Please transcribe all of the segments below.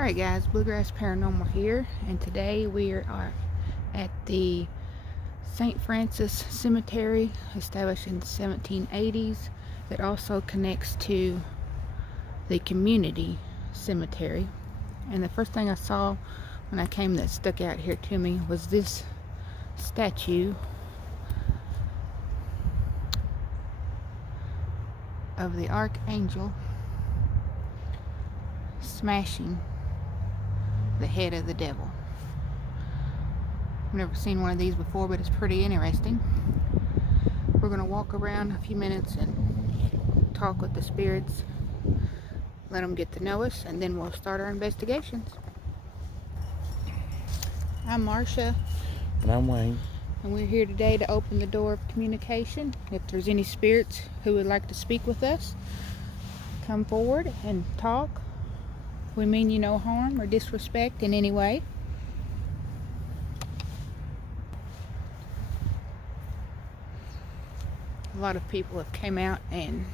Alright guys, Bluegrass Paranormal here, and today we are at the St. Francis Cemetery, established in the 1780s, that also connects to the community cemetery. And the first thing I saw when I came that stuck out here to me was this statue of the Archangel smashing the head of the devil. I've never seen one of these before, but it's pretty interesting. We're going to walk around a few minutes and talk with the spirits, let them get to know us, and then we'll start our investigations. I'm Marsha. And I'm Wayne. And we're here today to open the door of communication. If there's any spirits who would like to speak with us, come forward and talk. We mean you no harm or disrespect in any way. A lot of people have came out and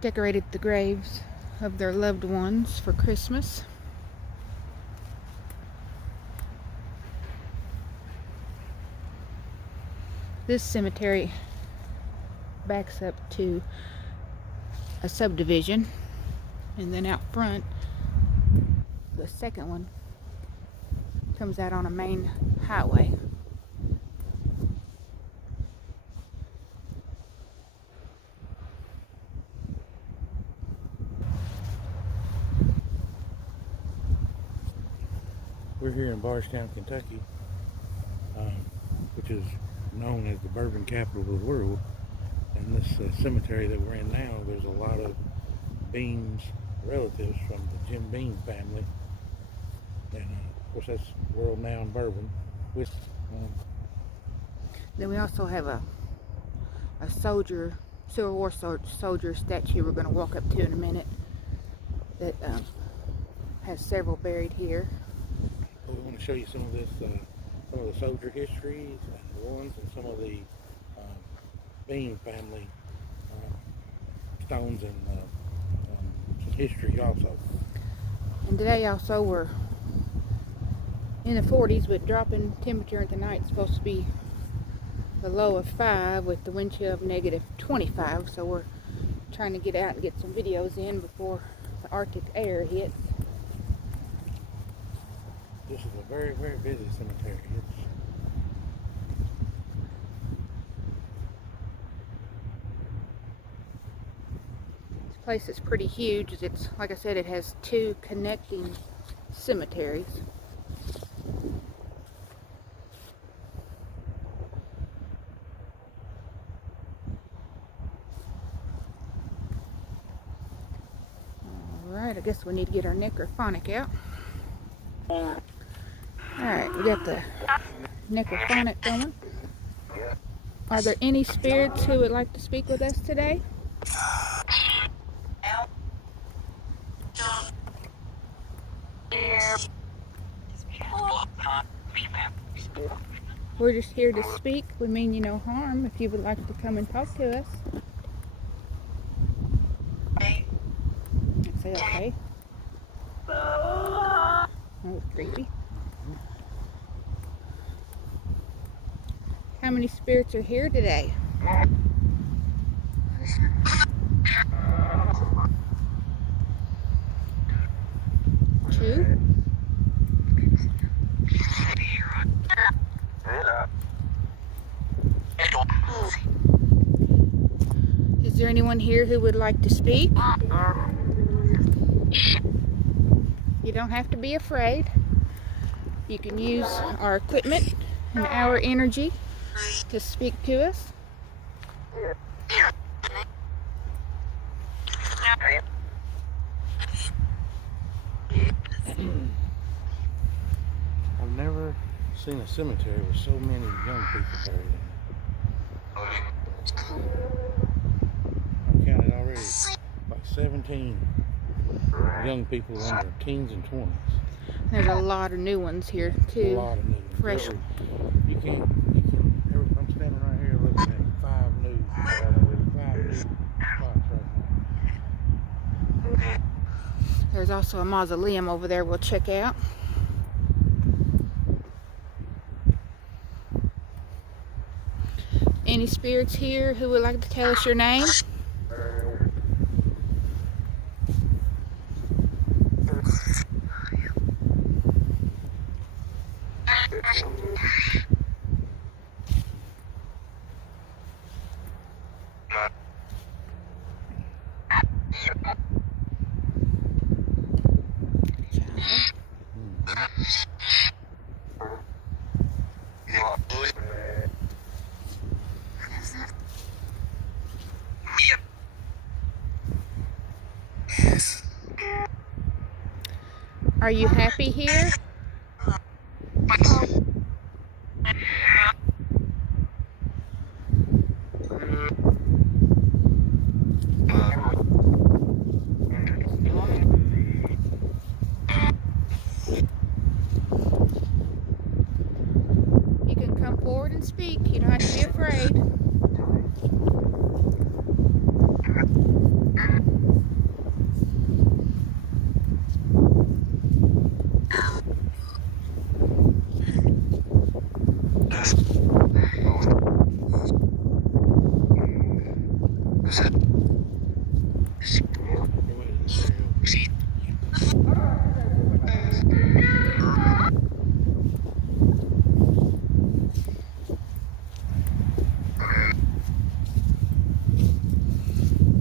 decorated the graves of their loved ones for Christmas. This cemetery backs up to a subdivision, and then out front, the second one comes out on a main highway. We're here in Bardstown, Kentucky, which is known as the bourbon capital of the world. And this cemetery that we're in now, there's a lot of Beans relatives from the Jim Beam family, and of course that's world renowned bourbon. Then we also have a soldier, Civil War soldier statue we're going to walk up to in a minute that has several buried here. We want to show you some of this, some of the soldier histories and ones, and some of the Beam family stones and some history also. And today also we're in the 40s, but dropping temperature tonight is supposed to be a low of 5 with the wind chill of -25. So we're trying to get out and get some videos in before the Arctic air hits. This is a very, very busy cemetery. This place is pretty huge. It's, like I said, it has 2 connecting cemeteries. Alright, I guess we need to get our necrophonic out. Alright, we got the necrophonic going. Are there any spirits who would like to speak with us today? We're just here to speak. We mean you no harm if you would like to come and talk to us. Say okay. That was creepy. How many spirits are here today? 2? Is there anyone here who would like to speak? You don't have to be afraid. You can use our equipment and our energy to speak to us. I've never seen a cemetery with so many young people buried in it. I've counted already like 17 young people in their teens and 20s. There's a lot of new ones here too. A lot of new ones. Fresh. You can't, I'm standing right here looking at 5 new spots right now. There's also a mausoleum over there we'll check out. Any spirits here who would like to tell us your name? Are you happy here? You can come forward and speak. You don't have to be afraid.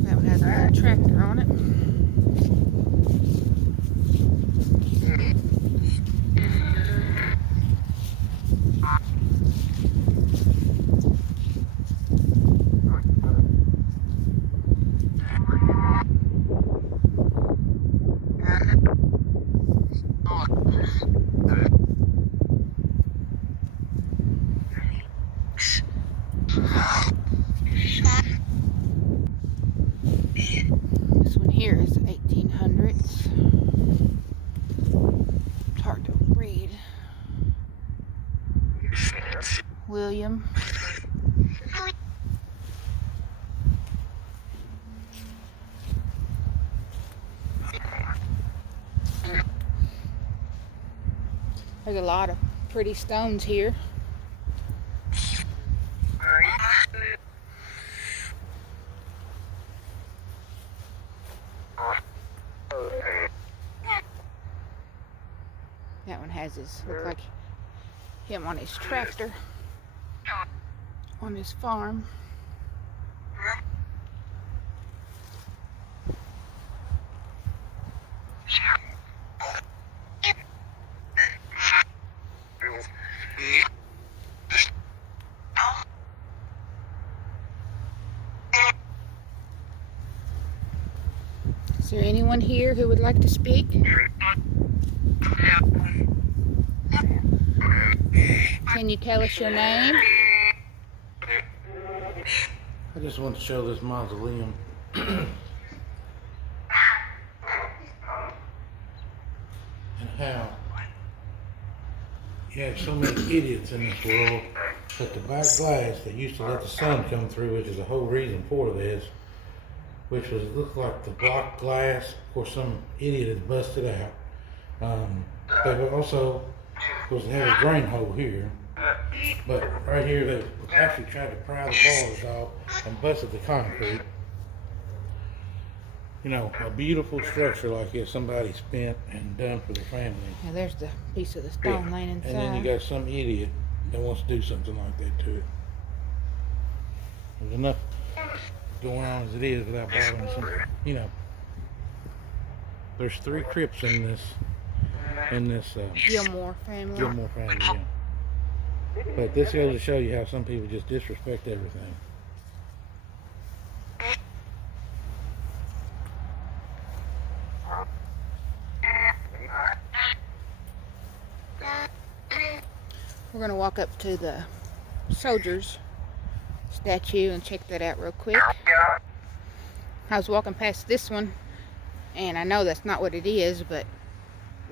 That one has a little tractor on it. This one here is 1800s. It's hard to read. William. There's a lot of pretty stones here. That one has his, look like him on his tractor on his farm. Is there anyone here who would like to speak? Can you tell us your name? I just want to show this mausoleum. And how you have so many idiots in this world that the back glass that used to let the sun come through, which is the whole reason for this, which was looked like the block glass. Of course, some idiot has busted out. But also was to have a drain hole here. But right here, they actually tried to pry the bars off and busted the concrete. You know, a beautiful structure like this, somebody spent and done for their family. Yeah, there's the piece of the stone laying inside. And then you got some idiot that wants to do something like that to it. There's enough going on as it is without bothering some, you know. There's 3 crypts in this Gilmore family. Gilmore family, yeah. But this goes to show you how some people just disrespect everything. We're going to walk up to the soldiers statue and check that out real quick. I was walking past this one, and I know that's not what it is, but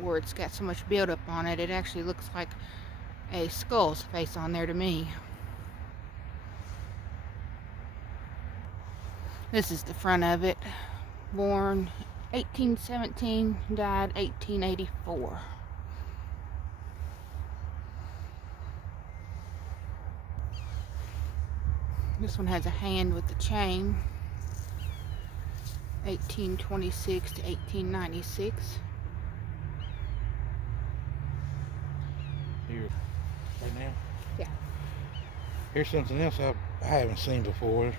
where it's got so much buildup on it, it actually looks like a skull's face on there to me. This is the front of it. Born 1817, died 1884. This one has a hand with the chain. 1826 to 1896. Here, right now? Yeah. Here's something else I haven't seen before. Of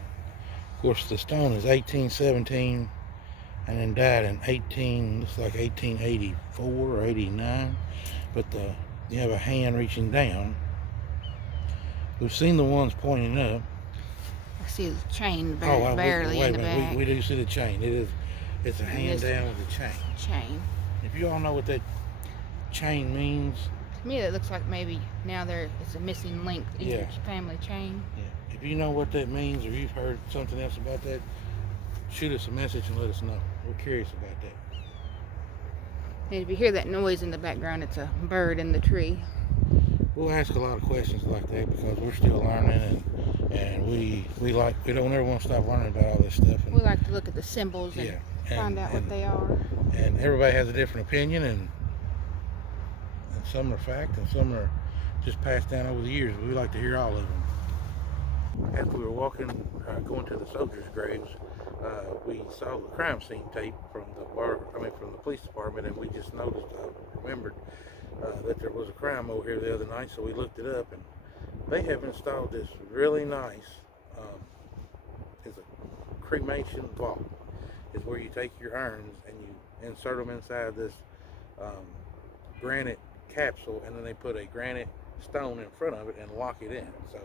course, the stone is 1817 and then died in looks like 1884 or 89. But you have a hand reaching down. We've seen the ones pointing up. I see the chain Wait barely a in the minute. back. We do see the chain. It's a hand down with a chain. Chain. If you all know what that chain means, To me, that looks like maybe now there is a missing link in Yeah. your family chain. if you know what that means or you've heard something else about that, shoot us a message and let us know. We're curious about that. And if you hear that noise in the background, it's a bird in the tree. We'll ask a lot of questions like that because we're still learning and we don't ever want to stop learning about all this stuff. And, We like to look at the symbols and find out what they are. And everybody has a different opinion, and some are fact and some are just passed down over the years. We like to hear all of them. As we were walking, going to the soldiers' graves, we saw the crime scene tape from the police department, and we just noticed, remembered that there was a crime over here the other night, so we looked it up, and they have installed this really nice, it's a cremation vault. Is where you take your urns and you insert them inside this granite capsule, and then they put a granite stone in front of it and lock it in. So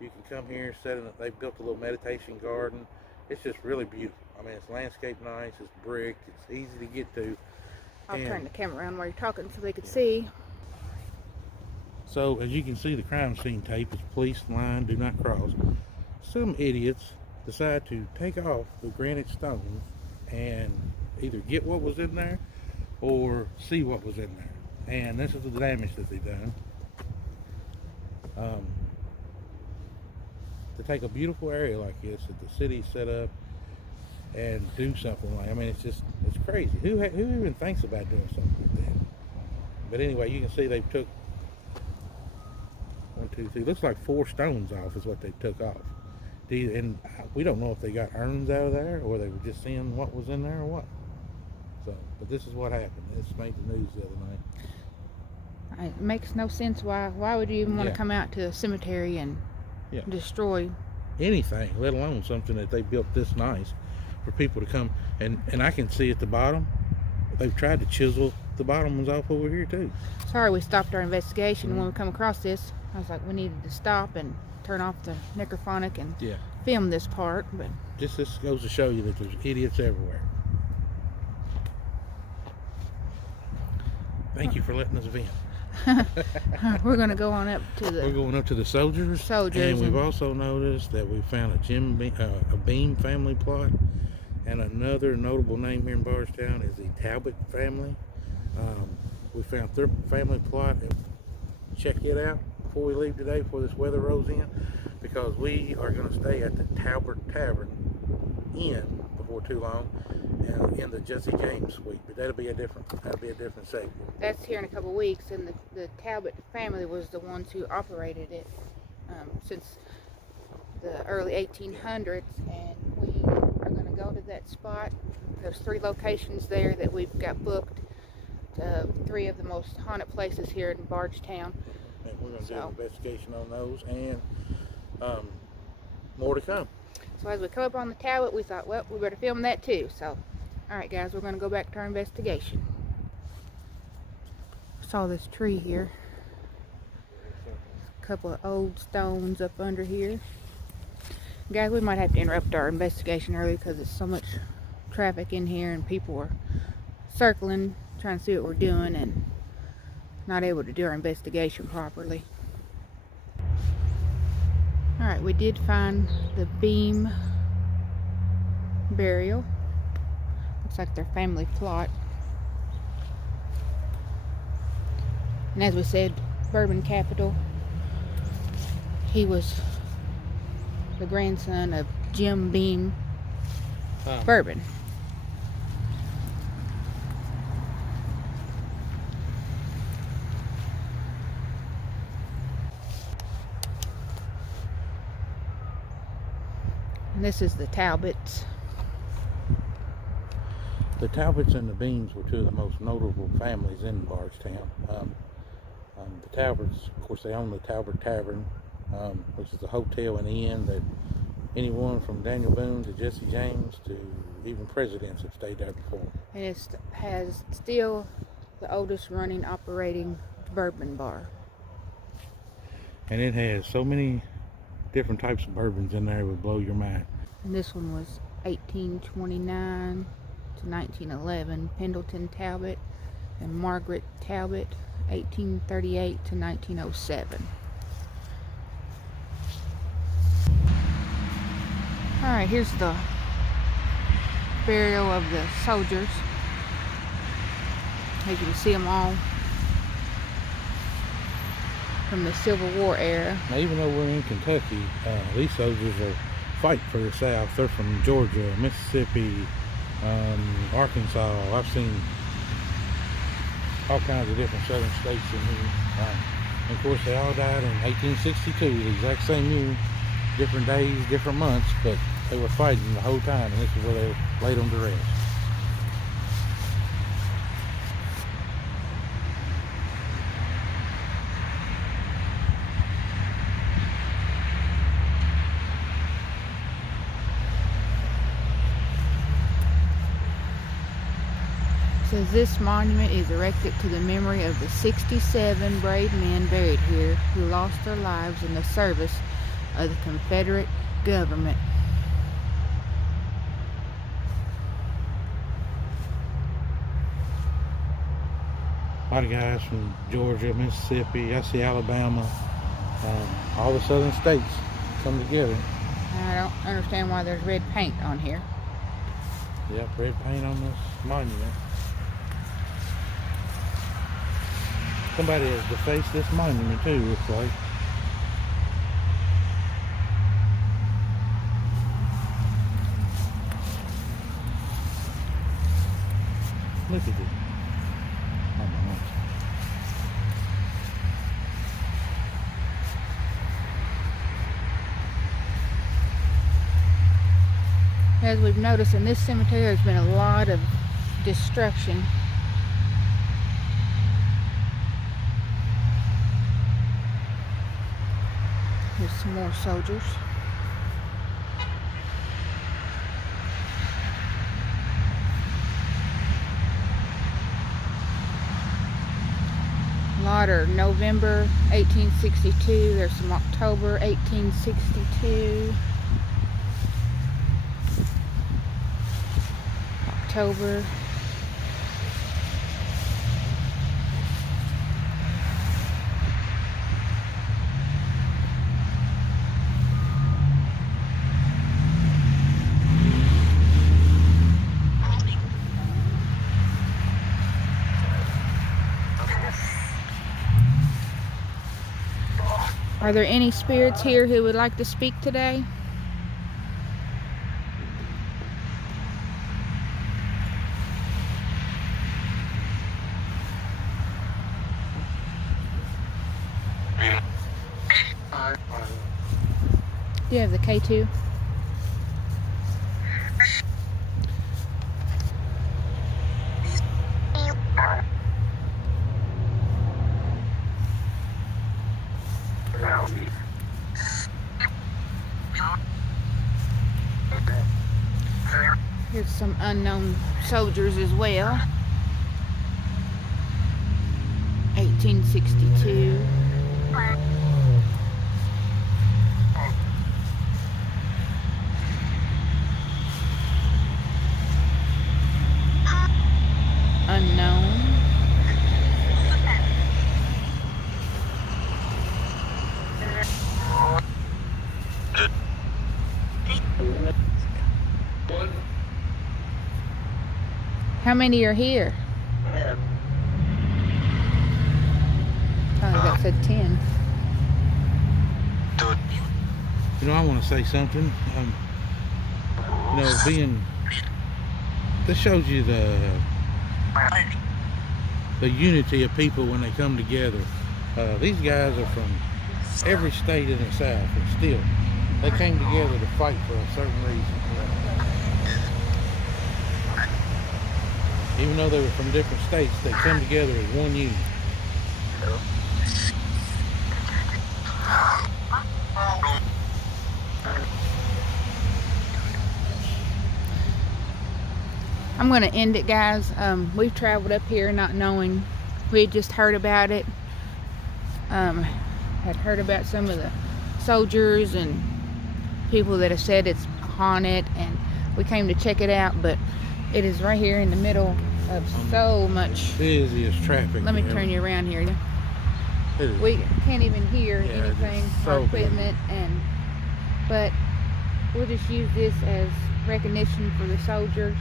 you can come here, set in it. They built a little meditation garden. It's just really beautiful. I mean, it's landscape nice, it's brick, it's easy to get to. I'll turn the camera around while you're talking so they can see. So as you can see, the crime scene tape is police line, do not cross. Some idiots decide to take off the granite stones and either get what was in there or see what was in there. And this is the damage that they've done. To take a beautiful area like this that the city set up and do something like, I mean, it's crazy. Who even thinks about doing something like that? But anyway, you can see they took 1, 2, 3, looks like 4 stones off is what they took off. And we don't know if they got urns out of there or they were just seeing what was in there or what. So, but this is what happened. This made the news the other night. It makes no sense. Why would you even want to come out to a cemetery and destroy anything, let alone something that they built this nice for people to come? And I can see at the bottom, they've tried to chisel the bottom ones off over here too. Sorry, we stopped our investigation. When we come across this, I was like, we needed to stop and turn off the necrophonic and film this part. But just this goes to show you that there's idiots everywhere. Thank you for letting us vent. We're going to go on up to We're going up to the soldiers. And we've also noticed that we found a Beam family plot, and another notable name here in Bardstown is the Talbot family. We found their family plot, and check it out before we leave today, before this weather rolls in, because we are going to stay at the Talbot Tavern Inn before too long, and in the Jesse James suite. But that'll be a different segment. That's here in a couple of weeks, and the Talbot family was the ones who operated it since the early 1800s, and we are going to go to that spot. There's 3 locations there that we've got booked. 3 of the most haunted places here in Bardstown. And we're going to do an investigation on those, and more to come. So as we come up on the Talbot, we thought, well, we better film that too. So, alright guys, we're going to go back to our investigation. Saw this tree here. A couple of old stones up under here. Guys, we might have to interrupt our investigation early because there's so much traffic in here and people are circling, trying to see what we're doing, and not able to do our investigation properly. Alright, we did find the Beam burial. Looks like their family plot. And as we said, Bourbon Capital. He was the grandson of Jim Beam Bourbon. And this is the Talbots. The Talbots and the Beans were two of the most notable families in Bardstown. The Talbots, of course, they own the Talbot Tavern, which is a hotel and inn that anyone from Daniel Boone to Jesse James to even presidents have stayed there before. And it has still the oldest running operating bourbon bar. And it has so many different types of bourbons in there, it would blow your mind. And this one was 1829 to 1911, Pendleton Talbot and Margaret Talbot, 1838 to 1907. Alright, here's the burial of the soldiers. As you can see them all from the Civil War era. Now, even though we're in Kentucky, these soldiers are fighting for the South. They're from Georgia, Mississippi, Arkansas. I've seen all kinds of different southern states in here. And of course, they all died in 1862, the exact same year, different days, different months, but they were fighting the whole time, and this is where they were laid them to rest. Says this monument is erected to the memory of the 67 brave men buried here who lost their lives in the service of the Confederate government. A lot of guys from Georgia, Mississippi, I see Alabama, all the southern states come together. I don't understand why there's red paint on here. Yep, red paint on this monument. Somebody has defaced this monument too, looks like. Look at this. Oh my gosh. As we've noticed, in this cemetery there's been a lot of destruction. Here's some more soldiers. A lot are November 1862. There's some October 1862. October. Are there any spirits here who would like to speak today? Do you have the K2? Here's some unknown soldiers as well. 1862. Unknown. How many are here? Oh, that said 10. You know, I want to say something. You know, this shows you the unity of people when they come together. These guys are from every state in the South, and still They came together to fight for a certain reason. Even though they were from different states, they come together as one unit. I'm going to end it, guys. We've traveled up here not knowing. We had just heard about it. Had heard about some of the soldiers and people that have said it's haunted, and we came to check it out, but it is right here in the middle of so much Busiest traffic. Let me ever. turn you around here. It is. We can't even hear Yeah, anything, it's our so equipment, but we'll just use this as recognition for the soldiers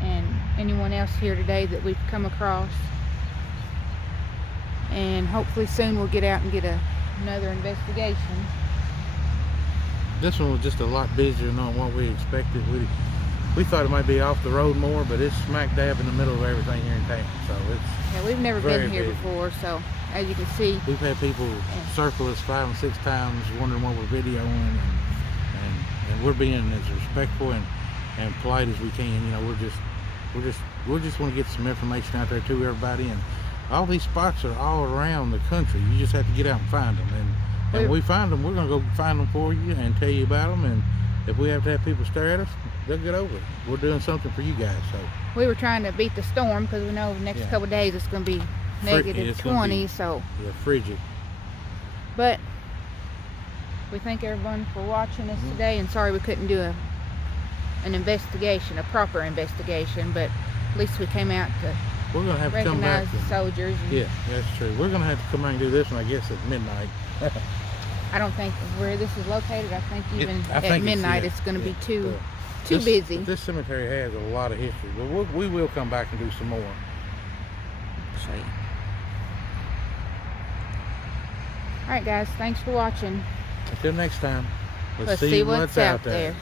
and anyone else here today that we've come across. And hopefully soon we'll get out and get another investigation. This one was just a lot busier than what we expected. We thought it might be off the road more, but it's smack dab in the middle of everything here in town. So it's Yeah, we've never very been here busy. before, so as you can see, We've had people circle us 5 and 6 times wondering what we're videoing, and we're being as respectful and polite as we can. You know, we just want to get some information out there to everybody, and all these spots are all around the country. You just have to get out and find them, and when we find them, we're going to go find them for you and tell you about them. And if we have to have people stare at us, they'll get over it. We're doing something for you guys. So we were trying to beat the storm because we know the next couple of days it's going to be negative it's gonna 20, be- so. yeah, frigid. But we thank everyone for watching us today, and sorry we couldn't do an investigation, a proper investigation, but at least we came out to We're going to have to come back. recognize the soldiers. And Yeah, that's true. We're going to have to come out and do this one, I guess, at midnight. I don't think where this is located, I think even I at think midnight yeah, it's going to be yeah. too This- busy. This cemetery has a lot of history, but we will come back and do some more. Show you. All right, guys, thanks for watching. Until next time, Let's see what's out there.